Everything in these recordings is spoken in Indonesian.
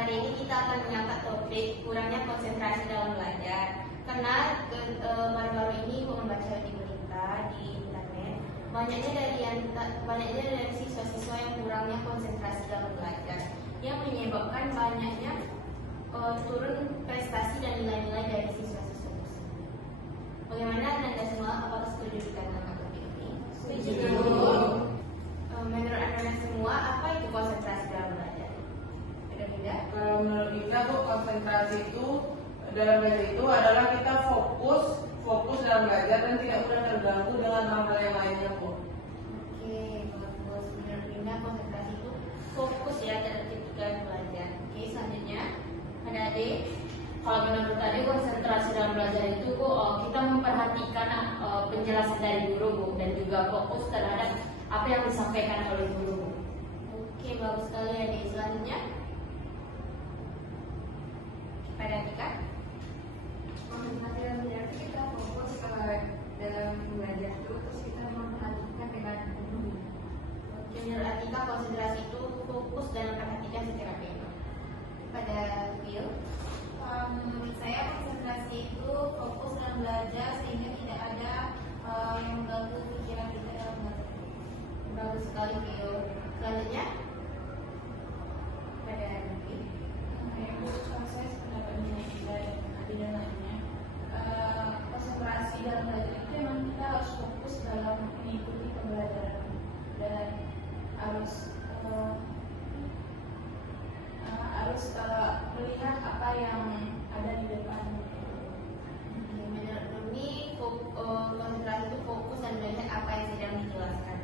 hari ini kita akan mengangkat topik kurangnya konsentrasi dalam belajar. Karena baru-baru ini aku membaca di berita di internet, banyaknya dari siswa-siswa yang kurangnya konsentrasi dalam belajar, yang menyebabkan banyaknya turun prestasi dan nilai-nilai dari siswa-siswa tersebut. Bagaimana Anda semua? Apakah setuju dengan angkat topik ini? Setuju. Menurut Anda semua, apa itu konsentrasi dalam belajar? Kalau menurut kita tuh konsentrasi itu dalam belajar itu adalah kita fokus dalam belajar dan tidak mudah terganggu dengan hal-hal yang lainnya, Bu. Oke, bagus. Menurut Linda, konsentrasi itu fokus ya ketika belajar. Oke, selanjutnya ada adik. Kalau menurut tadi konsentrasi dalam belajar itu Bu, kita memperhatikan penjelasan dari guru Bu, dan juga fokus terhadap apa yang disampaikan oleh guru Bu. Oke, bagus sekali adik. Selanjutnya pada Tika. Konsentrasi dalam belajar itu kita fokus dalam belajar itu, terus kita memperhatikan dengan penuh. Oke, menurut Atika konsentrasi itu fokus dan memperhatikan secara penuh. Pada Phil. Menurut saya konsentrasi itu fokus dalam belajar sehingga tidak ada yang mengganggu pikiran kita dalam belajar. Bagus sekali Phil. Selanjutnya pada Nuki. Proses pendapatnya dan dan lainnya. Konsentrasi dalam belajar itu memang kita harus fokus dalam mengikuti pembelajaran dan harus melihat apa yang ada di depan. Menurut Nuni, konsentrasi itu fokus dan melihat apa yang sedang dijelaskan.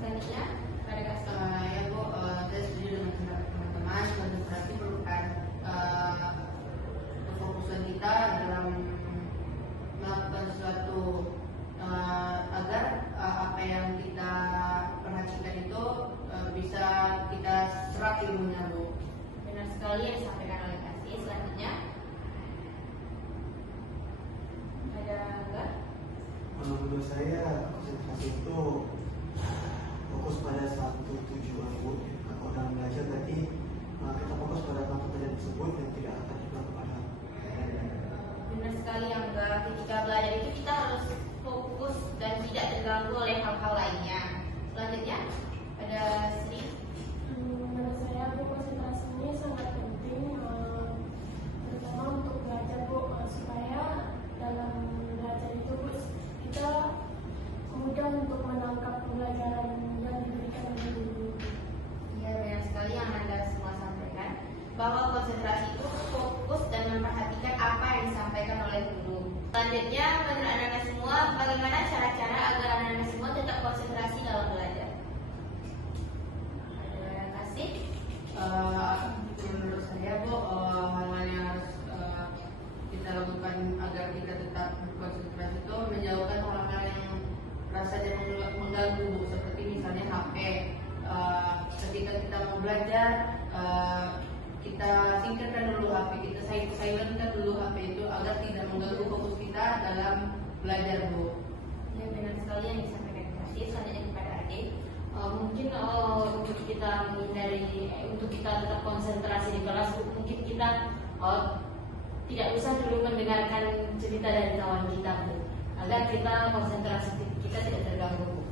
Selanjutnya pada Kasih. Ya Bu, saya setuju dengan teman-teman. Konsentrasi merupakan kefokusan kita dalam melakukan sesuatu agar apa yang kita perhatikan itu bisa kita serap ilmunya, Bu. Benar sekali yang disampaikan oleh Kasih. Selanjutnya ada Angga. Menurut saya konsentrasi itu fokus pada satu tujuan Bu. Kalau dalam belajar berarti kita fokus pada materi tersebut dan tidak akan juga kepada Benar sekali Angga. Ketika belajar itu kita harus fokus dan tidak terganggu oleh hal-hal lainnya. Selanjutnya ada Sri. Menurut saya konsentrasi ini sangat penting, terutama untuk belajar supaya dalam belajar itu kita mudah untuk menangkap pembelajaran yang diberikan oleh guru. Ya, benar sekali yang Anda semua sampaikan, bahwa konsentrasi itu fokus dan memperhatikan apa yang disampaikan oleh guru. Selanjutnya, menurut Anda semua, bagaimana cara-cara agar Anda semua tetap konsentrasi dalam belajar? Ada Kasih. Menurut saya Bu, hal-hal yang harus kita lakukan agar kita tetap konsentrasi itu menjauhkan hal-hal yang rasanya mengganggu Bu, seperti misalnya HP. Ketika kita mau belajar, kita singkirkan dulu HP, kita silentkan dulu HP itu agar tidak mengganggu fokus kita dalam belajar Bu. Ya, benar sekali yang disampaikan Kasih. Selanjutnya kepada Adik. Mungkin untuk kita menghindari, untuk kita tetap konsentrasi di kelas, mungkin kita tidak usah dulu mendengarkan cerita dari kawan kita Bu, agar kita konsentrasi kita tidak terganggu Bu.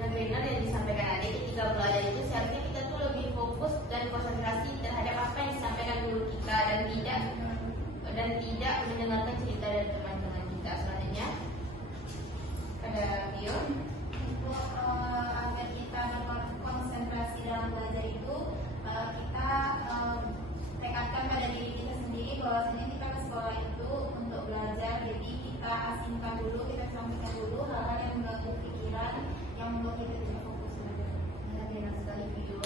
Ya, benar yang disampaikan Adik. Ketika belajar itu seharusnya kita tuh lebih fokus dan konsentrasi terhadap apa yang disampaikan guru kita dan tidak mendengarkan cerita dari teman-teman kita. Selanjutnya ada Bio. Agar kita berkonsentrasi dalam belajar itu kita tekadkan pada diri kita sendiri bahwasanya kita ke sekolah itu untuk belajar, jadi kita asingkan dulu, kita sampaikan dulu hal-hal yang mengganggu pikiran yang membuat kita tidak fokus belajar. Ya, benar sekali Bio.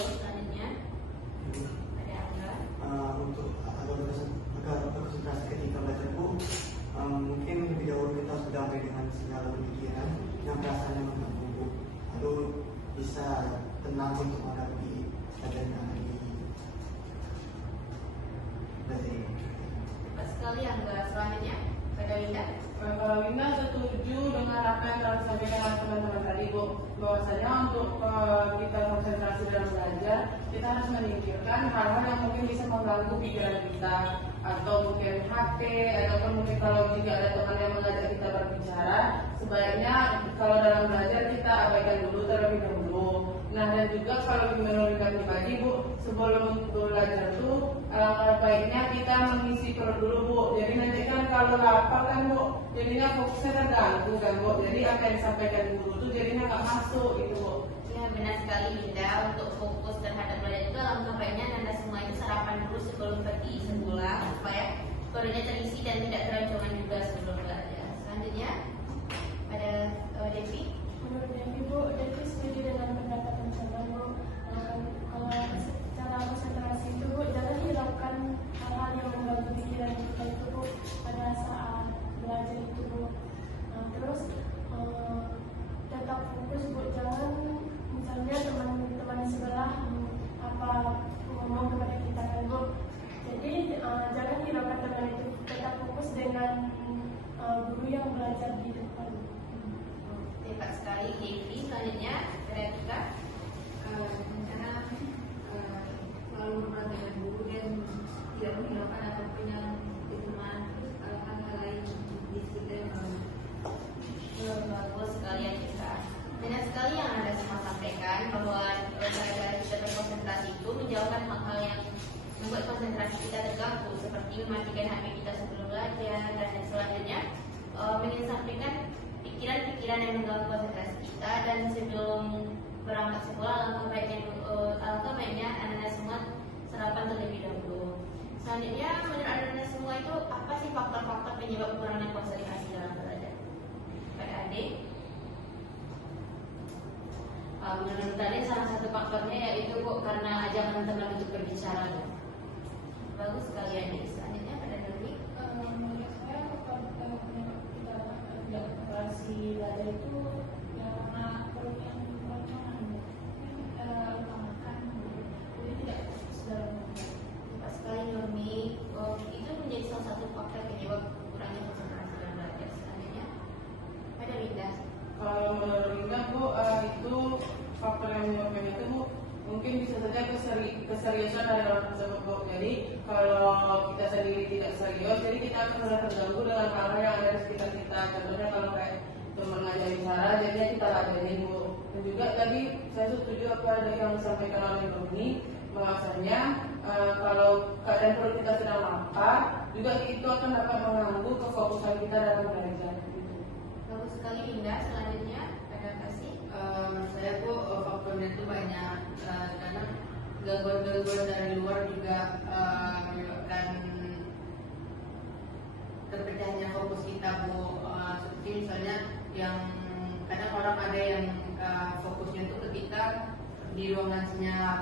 memikirkan hal-hal yang mungkin bisa mengganggu pikiran kita, atau mungkin HP, ataupun mungkin kalau jika ada teman yang mengajak kita berbicara, sebaiknya kalau dalam belajar kita abaikan dulu terlebih dahulu. Nah, dan juga kalau menurut kami pribadi Bu, sebelum belajar tuh alangkah baiknya kita mengisi perut dulu Bu. Jadi nanti kan kalau lapar kan Bu, jadinya fokusnya terganggu kan Bu. Jadi apa yang disampaikan guru tuh jadinya nggak masuk gitu Bu. Ya benar sekali Linda, untuk fokus terhadap belajar itu alangkah baiknya Anda semua itu sarapan dulu sebelum pergi sekolah supaya perutnya terisi dan tidak keroncongan juga sebelum belajar. Selanjutnya ada Devi. Menurut Devi Bu, Devi setuju dengan pendapat yang sama Bu. Kalau cara konsentrasi itu Bu, jangan hiraukan hal-hal yang mengganggu pikiran kita itu Bu pada saat belajar itu Bu. Terus tetap fokus Bu, jangan misalnya teman-teman di sebelah apa ngomong kepada kita kan Bu. Jadi jangan hiraukan teman itu, tetap fokus dengan guru yang belajar di depan. Tepat sekali Devi. Selanjutnya ada kita. Karena selalu memperhatikan guru dan tidak menghilangkan apapun yang teman hal-hal lain di sekitar. Bagus sekali ya kita. Benar sekali yang Anda semua sampaikan bahwa cara kita berkonsentrasi itu menjauhkan hal-hal yang membuat konsentrasi kita terganggu, seperti mematikan HP kita sebelum belajar, dan selanjutnya ingin sampaikan pikiran-pikiran yang mengganggu konsentrasi kita. Dan sebelum berangkat sekolah, alangkah baiknya Anda semua sarapan terlebih dahulu. Selanjutnya, menurut Anda semua itu apa sih faktor-faktor penyebab kurangnya konsentrasi dalam belajar? Pada adik, menurut tadi salah satu faktornya yaitu Bu, karena ajakan teman untuk berbicara Bu. bagus sekali adik. Selanjutnya pada Dewi. Menurut saya faktor penyebab kita tidak konsentrasi belajar itu ya karena perut yang keroncongan utamakan, jadi tidak fokus dalam belajar. Tepat sekali Nurmi. Itu menjadi salah satu faktor penyebab kurangnya konsentrasi dalam belajar. Selanjutnya pada Linda. Kalau menurut Linda Bu, itu faktor yang menyebabkan itu Bu, mungkin bisa saja keseriusan dari orang tersebut Bu. Jadi kalau kita sendiri tidak serius, jadi kita akan mudah terganggu dengan hal-hal yang ada di sekitar kita. Contohnya kalau kayak teman ngajak bicara, jadinya kita ladenin Bu. Dan juga tadi saya setuju apa yang disampaikan oleh Nurmi, bahwasanya kalau keadaan perut kita sedang lapar, juga itu akan dapat mengganggu kefokusan kita dalam belajar. Bagus sekali Linda. Selanjutnya ada Kasih. Menurut saya Bu, faktornya itu banyak, karena gangguan-gangguan dari luar juga menyebabkan terpecahnya fokus kita Bu. Seperti misalnya yang kadang orang ada yang fokusnya itu ketika di ruangan senyap,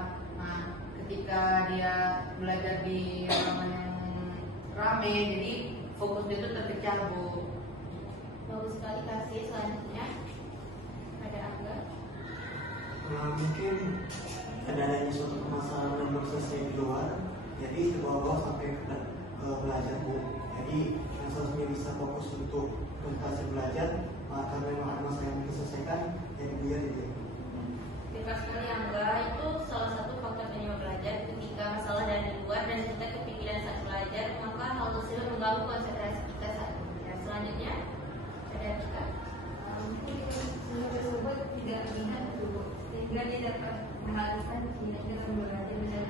ketika dia belajar di ruangan yang ramai, jadi fokusnya itu terpecah Bu. Bagus sekali Kasih. Selanjutnya ada Angga. Mungkin adanya suatu permasalahan yang belum selesai di luar, jadi terbawa sampai ke belajar Bu. Jadi yang seharusnya bisa fokus untuk konsentrasi belajar, karena memang ada masalah yang diselesaikan, jadi biar itu. Tepat sekali Angga. Itu salah satu faktor penyebab belajar. Ketika masalah dari luar dan kita kepikiran saat belajar, maka hal tersebut mengganggu konsentrasi kita saat belajar. Selanjutnya ada kita. Mungkin tersebut tidak lihat dulu, sehingga dia dapat menghasilkan kinerja dalam belajar. Misalnya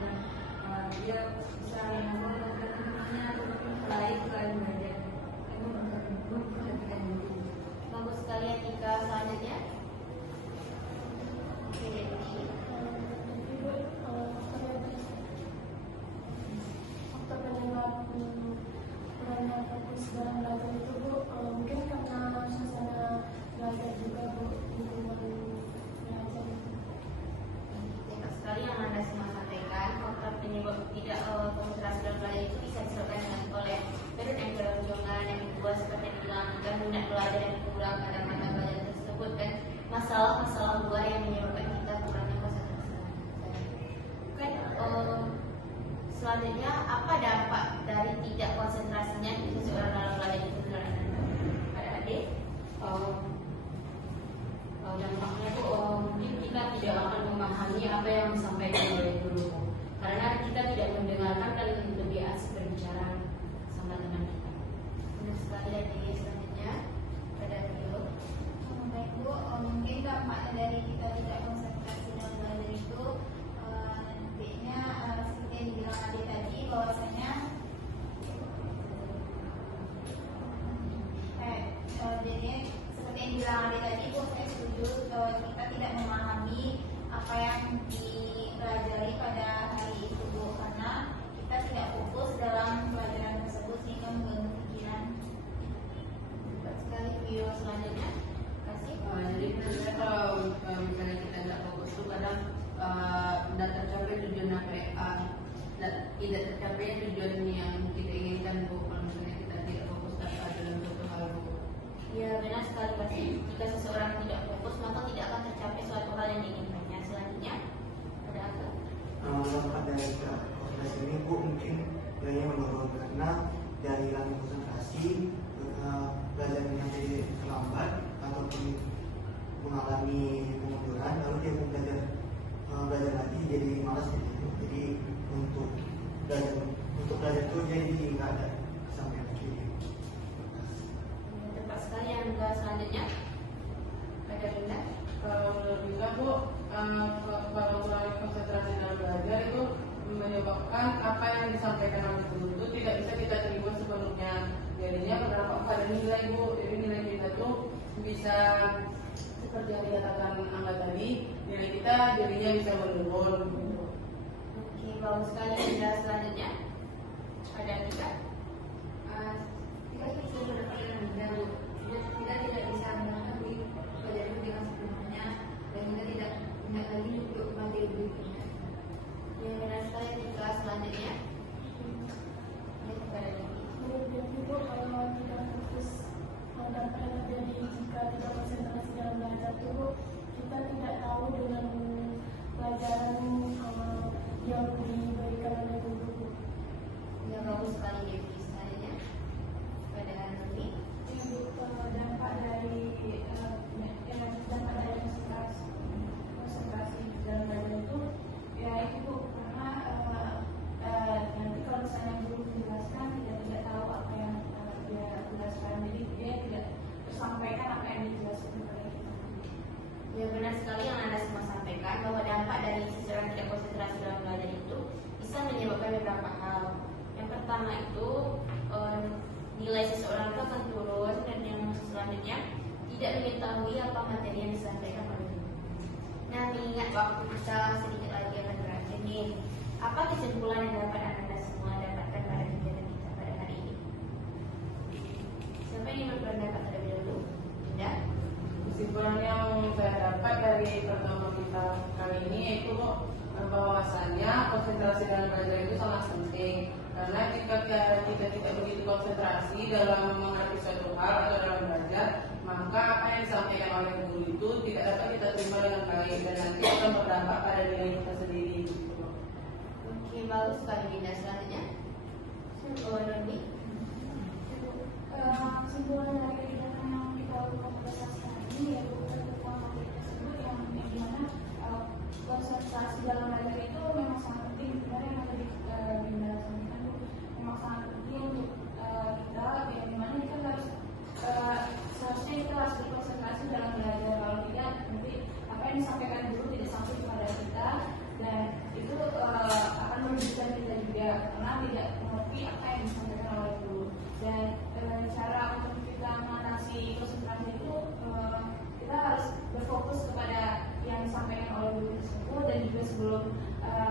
dia bisa ngomong dengan temannya atau lain selain belajar. Itu memperhatikan dulu. Bagus sekali Atika. Selanjutnya oke Devi. Jadi Bu, faktor penyebab kurangnya fokus dalam belajar itu Bu, mungkin karena suasana belajar juga Bu, lingkungan belajar itu. Tepat sekali yang Anda semua sampaikan. Faktor penyebab tidak konsentrasi dalam belajar itu bisa disebabkan oleh perut yang keroncongan, yang kedua seperti yang bilang dan minat belajar yang kurang pada mata pelajaran tersebut, dan masalah-masalah luar yang menyebabkan kita kurangnya konsentrasi. Kan selanjutnya apa dampak dari tidak konsentrasinya seseorang dalam belajar itu menurut Anda? Pada adik? Dampaknya itu mungkin kita tidak akan memahami apa yang disampaikan oleh guru, karena bahwasanya jadi seperti yang bilang Ade tadi, Bu, saya setuju kita tidak memahami apa yang dipelajari pada hari itu, Bu, karena kita tidak fokus dalam pelajaran tersebut sehingga mengganggu pikiran. Cepat sekali video selanjutnya. Kasih. Jadi sebenarnya kalau misalnya kita nggak fokus tuh kadang tidak tercapai tujuan tidak tercapai tujuan yang kita inginkan, Bu. Kalau misalnya kita tidak fokus dalam suatu hal, Bu. Ya, benar sekali pasti. Jika seseorang tidak fokus, maka tidak akan tercapai suatu hal yang diinginkannya. Selanjutnya, ada apa? Pada konsentrasi ini Bu mungkin nilainya menurun karena dari ilmu konsentrasi belajar menjadi terlambat ataupun mengalami kemunduran, lalu dia mau belajar lagi jadi malas gitu. Jadi untuk belajar itu jadi nggak ada sampai akhir. Tepat sekali. Yang selanjutnya, ada Linda. Kalau menurut Lina, Bu, kalau kurang konsentrasi dalam belajar itu menyebabkan apa yang disampaikan oleh guru itu tidak bisa kita terima sepenuhnya. Jadinya berdampak pada nilai, Bu. Jadi nilai kita tuh bisa seperti yang dikatakan Angga tadi, nilai kita jadinya bisa menurun. Oke, bagus sekali. Linda selanjutnya, ada kita. Kita bisa berpikiran mendalam, kita tidak bisa memahami pelajaran dengan sepenuhnya, dan kita tidak lagi untuk materi berikutnya. Ya, benar sekali. Linda selanjutnya, ini kepada Devi. Kemudian juga kalau tidak fokus dampak yang terjadi jika tidak konsentrasi dalam belajar itu, kita tidak tahu dengan pelajaran yang diberikan oleh guru. Ya, bagus sekali Devi. Selanjutnya, pada Nurmi. Dampak dari konsentrasi dalam belajar itu, ya itu, Bu, karena nanti kalau misalnya guru menjelaskan tidak tahu apa yang dia jelaskan, jadi dia tidak tersampaikan apa yang dijelaskan kepada kita. Ya, benar sekali yang Anda semua sampaikan bahwa dampak dari seseorang tidak konsentrasi dalam belajar itu bisa menyebabkan beberapa hal. Yang pertama itu nilai seseorang itu akan turun, dan yang selanjutnya tidak mengetahui apa materi yang disampaikan oleh guru. Nah, mengingat waktu kita sedikit lagi akan berakhir nih, apa kesimpulan yang dapat Anda semua dapatkan pada kegiatan kita pada hari ini? Siapa yang ingin berpendapat terlebih dahulu? Tidak? Kesimpulan yang saya dapat dari pertemuan kita kali ini yaitu bahwasannya konsentrasi dalam belajar itu sangat penting, karena jika kita tidak begitu konsentrasi dalam mengerti suatu hal atau dalam belajar, maka apa yang disampaikan oleh guru itu tidak dapat kita terima dengan baik dan nanti akan berdampak pada diri kita sendiri. Oke, bagus sekali Linda. Selanjutnya, Nurmi. Kesimpulan dari kegiatan yang kita lakukan pada saat ini yaitu tentang materi tersebut yang dimana konsentrasi dalam belajar itu memang sangat penting. Sebenarnya yang tadi Binda sampaikan itu memang sangat penting untuk kita, yang dimana kita harus seharusnya kita harus berkonsentrasi dalam belajar. Kalau tidak, nanti apa yang disampaikan guru tidak sampai kepada kita, dan itu akan merugikan kita juga karena tidak mengerti apa yang disampaikan oleh guru. Dan cara untuk kita mengatasi konsentrasi itu kita harus berfokus kepada yang disampaikan oleh guru tersebut, dan juga sebelum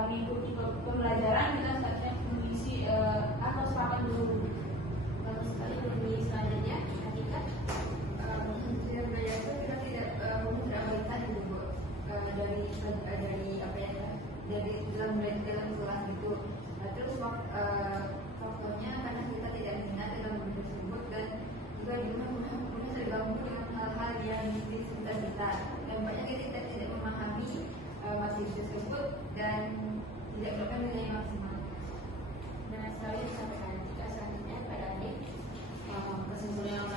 mengikuti pembelajaran kita seharusnya mengisi atau sepakat dulu. Bagus sekali Nurmi. Selanjutnya, Atika. Dalam belajar itu kita tidak terabaikan dulu dari apa ya, dari dalam kelas itu. Terus faktornya karena kita tidak minat dalam benda tersebut, dan juga mudah tergabung dengan hal-hal yang di sekitar kita. Dampaknya kita tidak memahami materi tersebut dan tidak melakukan nilai maksimal. Benar sekali disampaikan Atika. Selanjutnya, pada Adik. Kesimpulan yang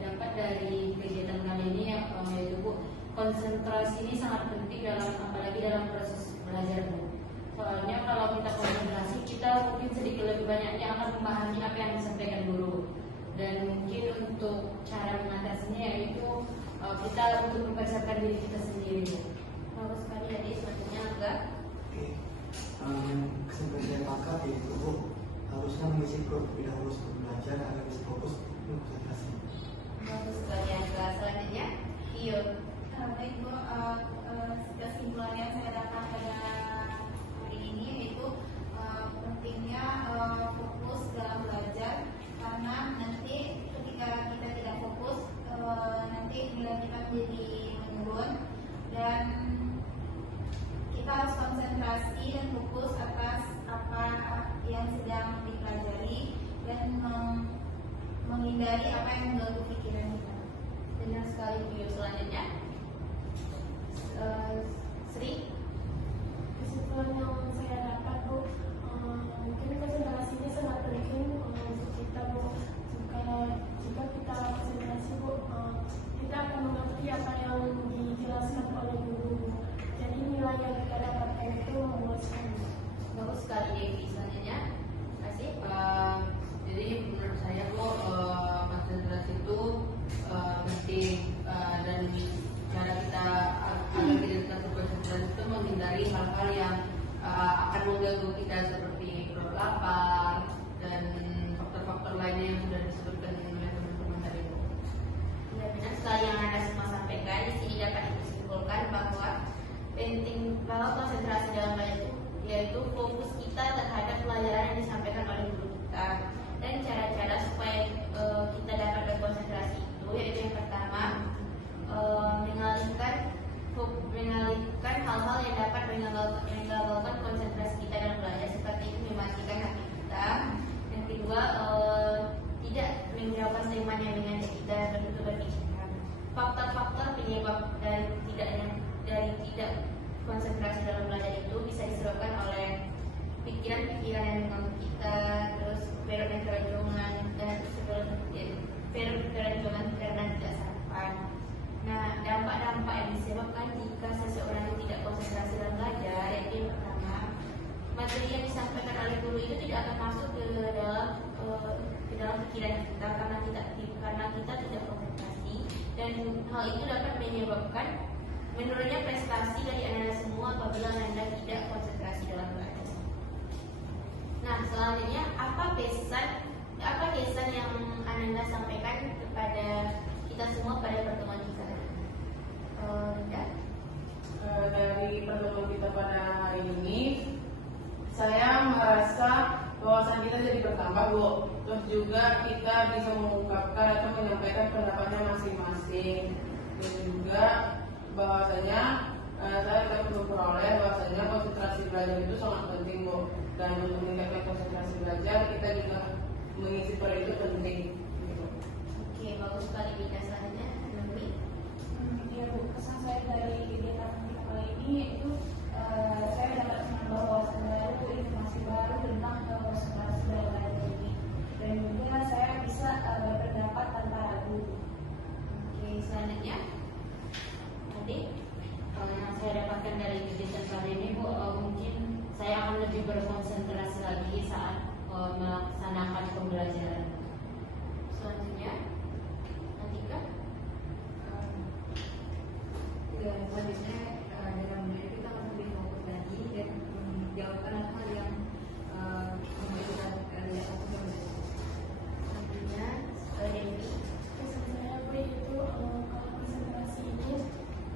dapat dari kegiatan kali ini yaitu Bu, konsentrasi ini sangat penting apalagi dalam proses belajar, Bu. Soalnya kalau kita konsentrasi, kita mungkin sedikit lebih banyaknya akan memahami apa yang disampaikan guru. Dan mungkin untuk cara mengatasinya yaitu kita untuk mempersiapkan diri kita sendiri. Bagus sekali Adik. Selanjutnya, Angga. Oke. Kesimpulan saya pakai seperti itu Bu, harusnya mengisi perut terlebih dahulu sebelum belajar agar bisa fokus dan konsentrasi. Bagus sekali Angga. Selanjutnya, Iyo. Baik Bu, kesimpulan yang saya dapat pada hari ini yaitu pentingnya fokus dalam belajar, karena nanti ketika kita tidak fokus nanti nilai kita menjadi menurun, dan kita harus konsentrasi dan fokus atas apa yang sedang dipelajari dan menghindari apa yang mengganggu pikiran kita. Benar sekali Iyo. Selanjutnya, Sri. Kesimpulan yang saya dapat Bu, mungkin konsentrasinya sangat penting untuk kita Bu. Jika kita konsentrasi Bu, kita akan mengerti apa yang dijelaskan oleh guru Bu. Jadi nilai yang kita dapatkan itu memuaskan. Bagus sekali Devi. Selanjutnya, kasih. Jadi menurut saya Bu, konsentrasi itu penting, dan cara kita agar kita tetap berkonsentrasi itu menghindari hal-hal yang akan mengganggu kita seperti perut lapar dan faktor-faktor lainnya yang sudah disebutkan oleh teman-teman tadi Bu. Ya, benar sekali yang Anda semua sampaikan. Di sini dapat disimpulkan bahwa konsentrasi dalam belajar itu yaitu fokus kita terhadap pelajaran yang disampaikan oleh guru kita, dan cara-cara supaya kita dapat berkonsentrasi itu yaitu yang pertama, mengalihkan hal-hal yang dapat menggagalkan konsentrasi kita dalam belajar, seperti itu mematikan hati kita. Yang kedua, tidak menghiraukan seiman yang mengajak kita berpikiran. Faktor-faktor penyebab dari tidak konsentrasi dalam belajar itu bisa disebabkan oleh pikiran-pikiran yang mengganggu kita, terus keranjongan karena tidak sarapan. Nah, dampak-dampak yang disebabkan jika seseorang itu tidak konsentrasi dalam belajar, yaitu yang pertama, materi yang disampaikan oleh guru itu tidak akan masuk ke dalam pikiran kita karena kita tidak konsentrasi, dan hal itu dapat menyebabkan menurunnya prestasi dari Anda semua apabila Anda tidak konsentrasi dalam belajar. Nah, selanjutnya apa pesan yang Anda sampaikan kepada kita semua pada pertemuan kita? Dari pertemuan kita pada hari ini, saya merasa wawasan kita jadi bertambah Bu. Terus juga kita bisa mengungkapkan atau menyampaikan pendapatnya masing-masing, dan juga bahwasanya saya dapat memperoleh bahwasanya konsentrasi belajar itu sangat penting Bu. Dan untuk meningkatkan konsentrasi belajar kita juga mengisi perut itu penting gitu. Oke, bagus sekali Bina. Selanjutnya, Nuri. Ya Bu, pesan saya dari kegiatan kita kali ini yaitu saya dapat menambah wawasan baru, informasi baru tentang konsentrasi dalam belajar ini, dan juga saya bisa berpendapat tanpa ragu. Oke, selanjutnya, Adik. Kalau yang saya dapatkan dari kegiatan kali ini Bu, mungkin saya akan lebih berkonsentrasi lagi saat melaksanakan pembelajaran. Selanjutnya, Atika. Selanjutnya dalam diri kita harus lebih fokus lagi dan menjawabkan hal yang membuat kita tidak fokus dalam belajar. Selanjutnya, Devi. Pesan saya Bu, itu kalau konsentrasi itu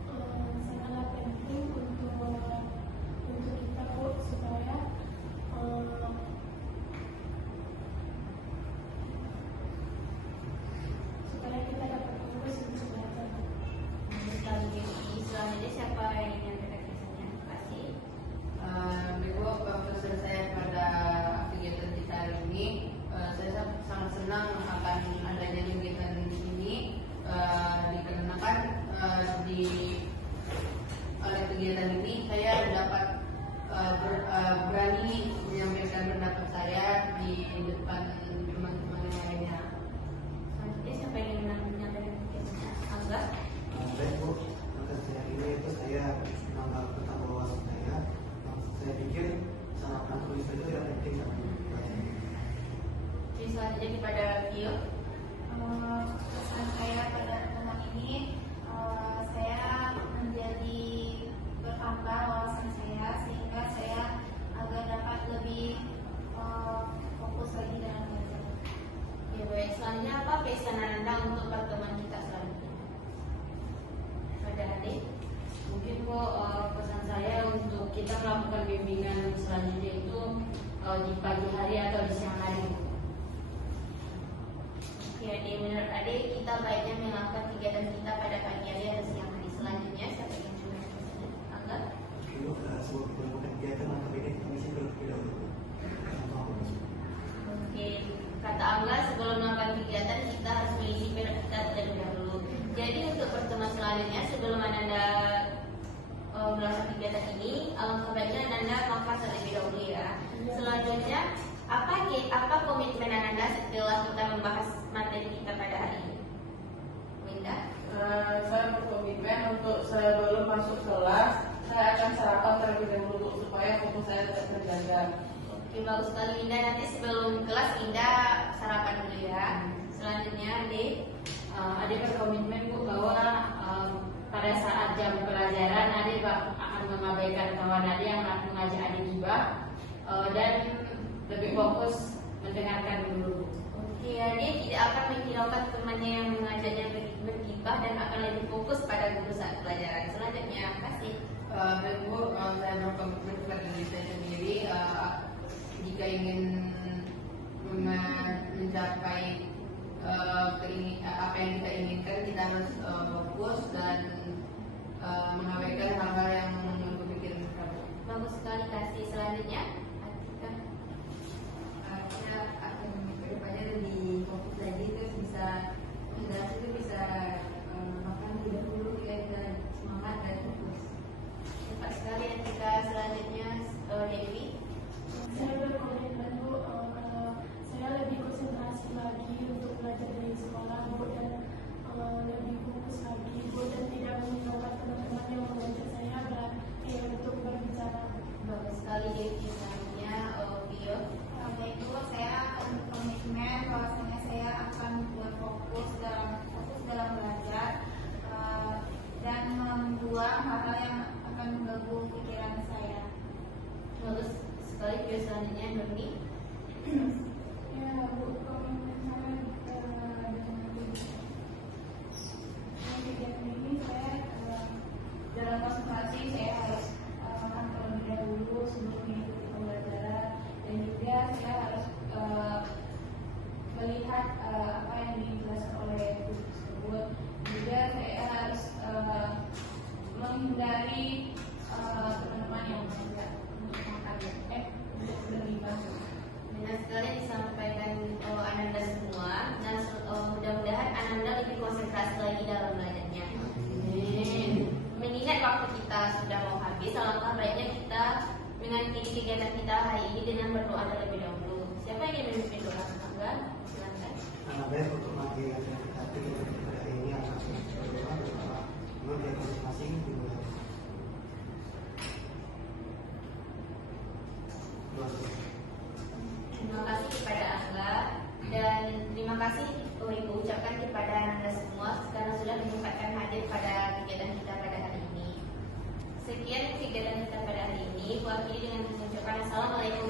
sangatlah penting untuk kita Bu, supaya kita dapat fokus untuk belajar. Sekali Devi. Selanjutnya siapa yang ingin menyampaikan pesannya? Terima kasih. Ibu, pesan saya pada kegiatan kita hari ini, saya sangat senang akan adanya kegiatan ini, dikarenakan oleh kegiatan ini saya dapat berani menyampaikan pendapat saya di depan teman-teman yang lainnya. Selanjutnya siapa yang ingin menyampaikan pesannya? Angga. Baik Bu, maka hari ini itu saya menambah bertambah wawasan saya. Saya pikir sarapan tulis itu tidak penting dalam belajar. Oke, selanjutnya kepada Vio. Pesan saya pada teman ini, saya menjadi bertambah wawasan saya sehingga saya agar dapat lebih di pagi hari atau di siang hari. Oke, Ade, menurut Ade kita baiknya melakukan kegiatan kita pada pagi hari atau siang hari. Selanjutnya siapa yang cuma Angga? Kalau sebelum kita melakukan kegiatan maka ini kita mesti terlebih dahulu. Oke, kata Angga sebelum melakukan kegiatan kita harus mengisi periode kita terlebih dahulu. Jadi untuk pertemuan selanjutnya sebelum Ananda melakukan kegiatan ini, alangkah baiknya Ananda makan terlebih dahulu ya. Selanjutnya apa komitmen Ananda setelah kita membahas materi kita pada hari ini? Winda? Saya berkomitmen untuk sebelum masuk kelas saya akan sarapan terlebih dahulu supaya fokus saya tetap terjaga. Oke, bagus sekali Winda. Nanti sebelum kelas Winda sarapan dulu ya. Selanjutnya Ade. Ade berkomitmen Bu bahwa pada saat jam pelajaran Ade akan mengabaikan kawan Ade yang mengajak Ade gibah dan lebih fokus mendengarkan dulu. Oke, Ade tidak akan menghiraukan temannya yang mengajaknya bergibah dan akan lebih fokus pada guru saat pelajaran. Selanjutnya, kasih. Dan Bu, saya berkomitmen kepada diri saya sendiri jika ingin mencapai apa yang kita inginkan, kita harus fokus dan mengabaikan hal-hal yang membuat Bagus sekali kasih. Selanjutnya, Atika. Kita akan kedepannya lebih fokus lagi, terus bisa konsentrasi, itu bisa makan tidak dulu kita semangat dan fokus. Cepat sekali Atika. Selanjutnya, Dewi. Saya berkomitmen Bu, kalau saya lebih konsentrasi lagi untuk belajar di sekolah Bu, dan lebih fokus lagi Bu, dan tidak menghiraukan teman-teman yang mengajak saya untuk berbicara. Bagus sekali Dewi. Selanjutnya, Vio. Yaitu saya akan berkomitmen bahwasanya saya akan berfokus dalam belajar dan membuang hal-hal yang akan mengganggu pikiran saya. Bagus sekali Vio. Selanjutnya, Nurni. Ya Bu, komitmen saya dengan kegiatan ini saya Dalam konsentrasi saya harus makan terlebih dahulu sebelum mengikuti pembelajaran, dan juga saya harus melihat apa yang dijelaskan oleh guru tersebut. Juga saya harus menghindari teman-teman yang tidak untuk makan untuk bergibah. Benar sekali disampaikan Ananda semua. Dan mudah-mudahan Ananda lebih konsentrasi lagi dalam belajarnya. Mengingat waktu kita sudah mau habis, alangkah baiknya kita mengakhiri kegiatan kita hari ini dengan berdoa terlebih dahulu. Siapa yang ingin memimpin doa? Angga, silakan. Karena baik untuk mengakhiri acara kita pada hari ini akan berdoa bersama menurut yang masing-masing dimulai. Terima kasih kepada Angga dan terima kasih Ibu ucapkan kepada Ananda semua karena sudah menyempatkan hadir pada kegiatan kita pada hari ini. Sekian kegiatan kita pada hari ini. Aku akhiri dengan mengucapkan Assalamualaikum